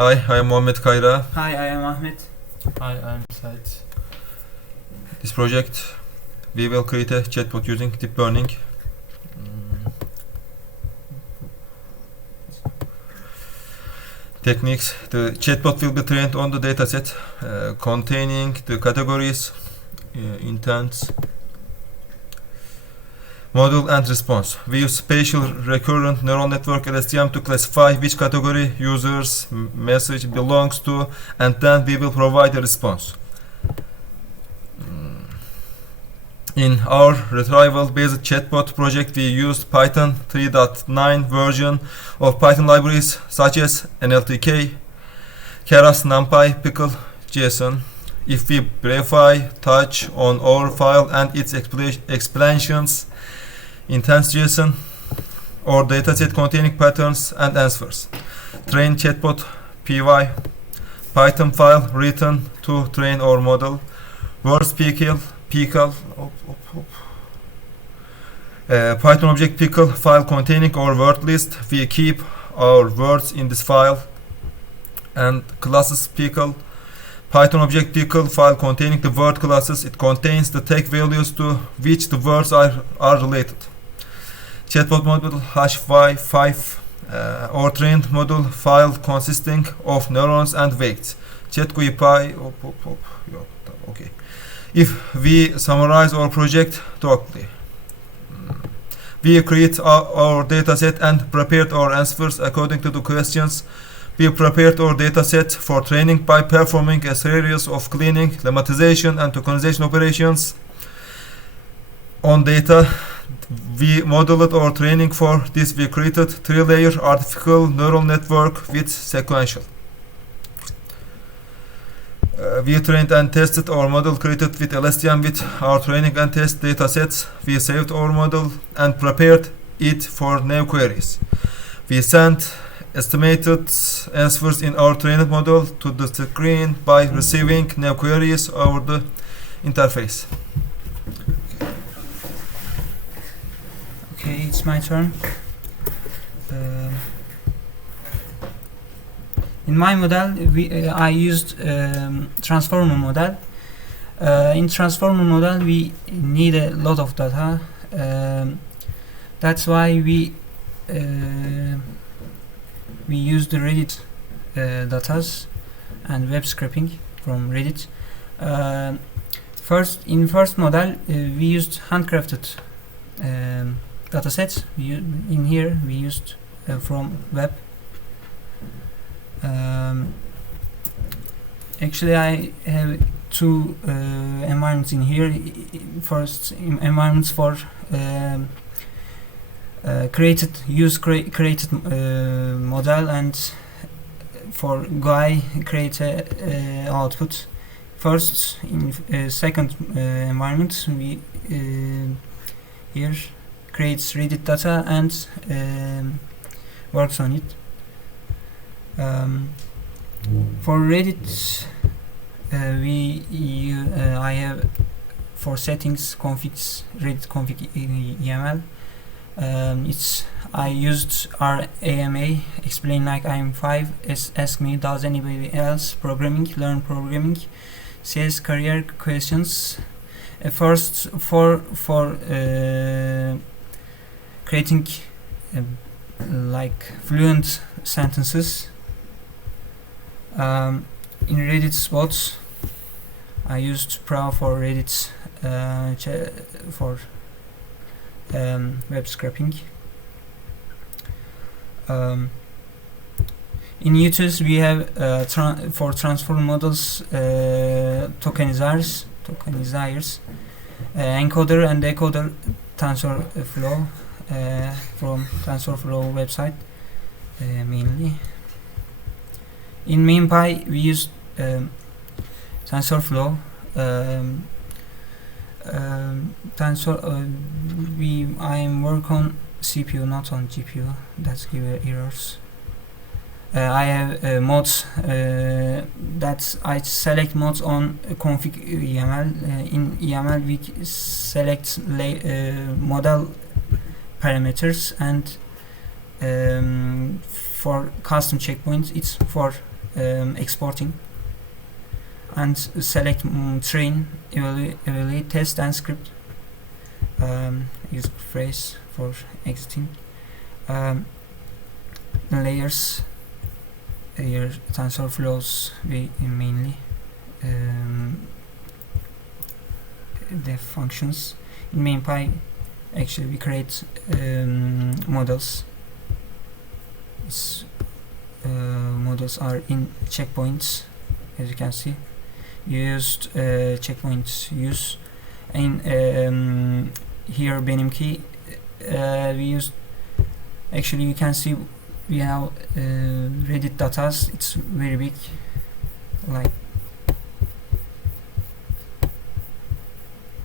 Hi, I am Muhammed Kayra. Hi, I am Muhammed. Hi, I'm Sait. This project, we will create a chatbot using deep learning. Techniques. The chatbot will be trained on the dataset containing the categories, intents, model and response. We use spatial recurrent neural network LSTM to classify which category user's message belongs to, and then we will provide a response. In our retrieval-based chatbot project, we used Python 3.9 version of Python libraries such as NLTK, Keras, NumPy, Pickle, JSON. If we briefly touch on our file and its explanations, intents JSON, or dataset containing patterns and answers. Train chatbot py, Python file written to train our model, words pickle, Python object pickle file containing our word list. We keep our words in this file, and classes pickle, Python object pickle file containing the word classes. It contains the tag values to which the words are related. Chatbot model hash5, or trained model file consisting of neurons and weights. Chat.py. Okay. If we summarize our project totally, we create our dataset and prepared our answers according to the questions. We prepared our dataset for training by performing a series of cleaning, lemmatization, and tokenization operations on data. We modeled our training for this. We created 3-layer artificial neural network with sequential. We trained and tested our model created with LSTM with our training and test datasets. We saved our model and prepared it for new queries. We sent estimated answers in our trained model to the screen by receiving new queries over the interface. Okay, it's my turn. In my model, I used transformer model. In transformer model, we need a lot of data. That's why we used the Reddit datas and web scraping from Reddit. In first model, we used handcrafted datasets. In here, we used from web. Actually, I have two environments in here. First, environments for created model, and for GUI create output. First, in second environment, we here creates Reddit data and works on it. For Reddit, I have for settings configs Reddit config YAML. I used RAMA, explain like I'm 5. Ask me, does anybody else learn programming? CS career questions. First, for creating like fluent sentences. In Reddit spots, I used Pro for Reddit for web scraping. In UTIS, we have for transform models tokenizers, encoder and decoder TensorFlow from TensorFlow website mainly. In MinPy, we use TensorFlow. I am work on CPU, not on GPU. That's give errors. I have mods. That I select mods on config YAML. In YAML, we select model parameters, and for custom checkpoints, it's for exporting, and select train, evaluate, test, and script. Use phrase for exiting. Layers, your tensor flows we mainly the functions. In MainPy, actually we create models. Models are in checkpoints, as you can see. Used checkpoints use. In here benimki we used, actually you can see we have Reddit datas. It's very big, like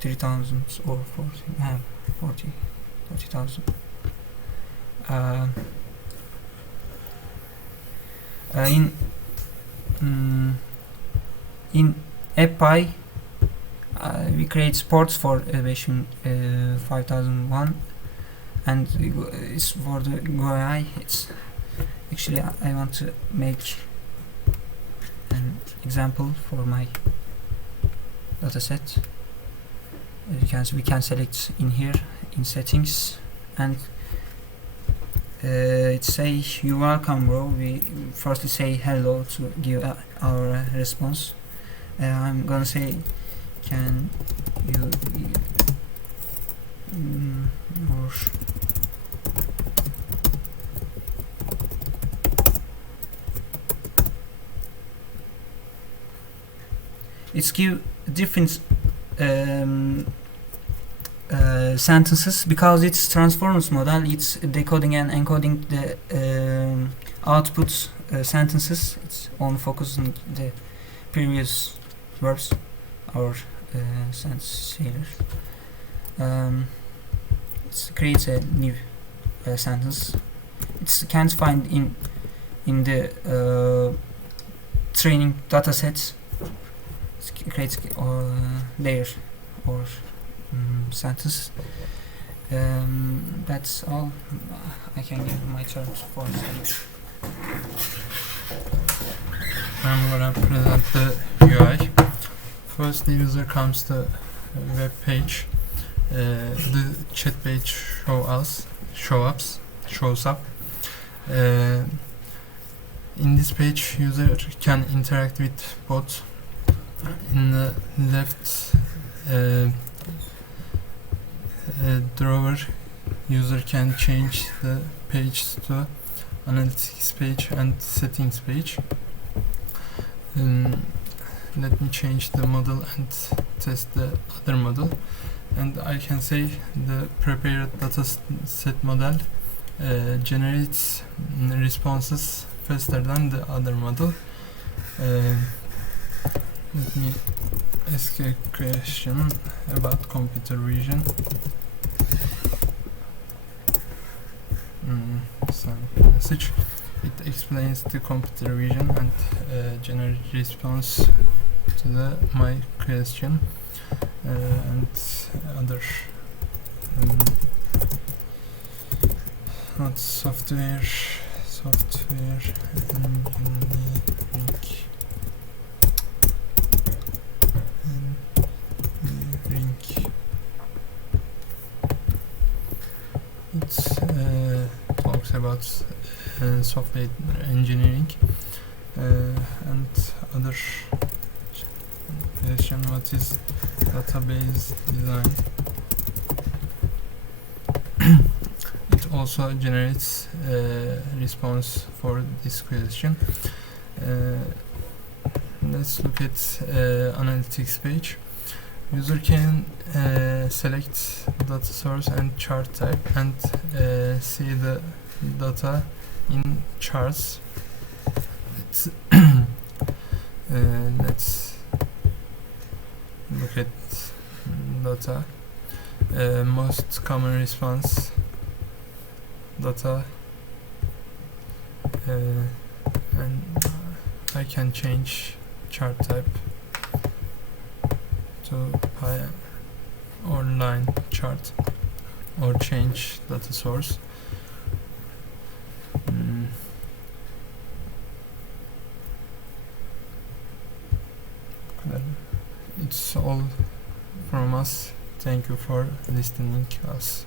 3,000 or 40,000. In AppPy we create ports for version 5001, and it's for the GUI. It's actually I want to make an example for my dataset. As you can see, we can select in here in settings, and it say "You welcome, bro." We firstly say hello to give our response. I'm gonna say, "Can you or it's give different sentences because it's transformers model. It's decoding and encoding the output sentences. It's only focusing the previous verbs or sentence here. It creates a new sentence. It can't find in the training data sets. It creates layer or sentence. That's all I can give my terms for study. I'm gonna present the UI. First, the user comes to web page. The chat page shows up. In this page, user can interact with both. In the left drawer, user can change the page to analytics page and settings page. Let me change the model and test the other model, and I can say the prepared data set model generates responses faster than the other model. Let me ask a question about computer vision. Some message. It explains the computer vision and generates response to my question and other not software engineering. It talks about software engineering and other question. What is database design? It also generates response for this question. Let's look at analytics page. User can select data source and chart type and see the data in charts. Let's look at data. Most common response data, and I can change chart type to pie or line chart, or change data source. It's all from us. Thank you for listening us.